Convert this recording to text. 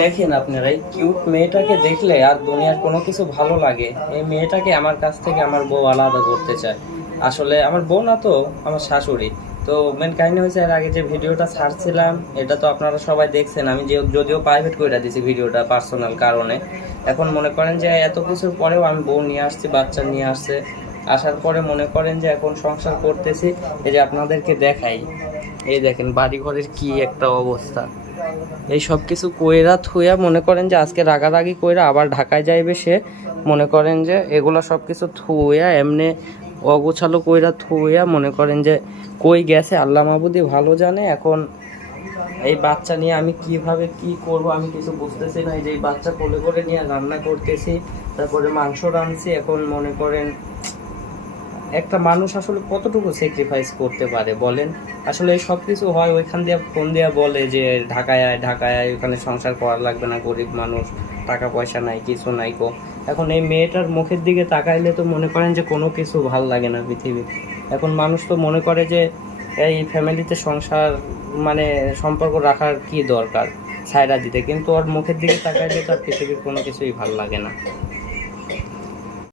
দেখেন আপনারা এই কিউট মেয়েটাকে দেখলে আর দুনিয়ার কোনো কিছু ভালো লাগে, এই মেয়েটাকে আমার কাছ থেকে আমার বউ আলাদা করতে চায়। আসলে আমার বউ না তো, আমার শাশুড়ি। তো মেন কাহিনী হয়েছে, এর আগে যে ভিডিওটা ছাড়ছিলাম এটা তো আপনারা সবাই দেখছেন। আমি যে যদিও প্রাইভেট করে দিয়েছি ভিডিওটা পার্সোনাল কারণে। এখন মনে করেন যে এত কিছুর পরেও আমি বউ নিয়ে আসছি, বাচ্চা নিয়ে আসছে, আসার পরে মনে করেন যে এখন সংসার করতেছি। এই যে আপনাদেরকে দেখাই, এই দেখেন বাড়ি ঘরের কি একটা অবস্থা। এই সব কিছু কইরা থুইয়া মনে করেন যে আজকে রাগারাগি কইরা আবার ঢাকায় যাইবে সে। মনে করেন যে এগুলা সব কিছু থুইয়া এমনি অগোছালো কইরা থুইয়া মনে করেন যে কই গেছে আল্লাহ মাহবুদি ভালো জানে। এখন এই বাচ্চা নিয়ে আমি কিভাবে কি করব আমি কিছু বুঝতেছি না। এই যে এই বাচ্চা কোলে করে নিয়ে রান্না করতেছি, তারপরে মাংস রাঁধছি। এখন মনে করেন একটা মানুষ আসলে কতটুকু স্যাক্রিফাইস করতে পারে বলেন। আসলে এই সব কিছু হয় ওইখান দিয়ে ফোন দিয়ে বলে যে ঢাকায় আয়, ঢাকায় আয়, ওখানে সংসার করা লাগবে না, গরিব মানুষ, টাকা পয়সা নাই, কিছু নাই কো। এখন এই মেয়েটার মুখের দিকে তাকাইলে তো মনে করেন যে কোনো কিছু ভাল লাগে না পৃথিবীর। এখন মানুষ তো মনে করে যে এই ফ্যামিলিতে সংসার মানে সম্পর্ক রাখার কি দরকার, ছায়রা দিতে, কিন্তু ওর মুখের দিকে তাকাইলে তার পৃথিবীর কোনো কিছুই ভাল লাগে না।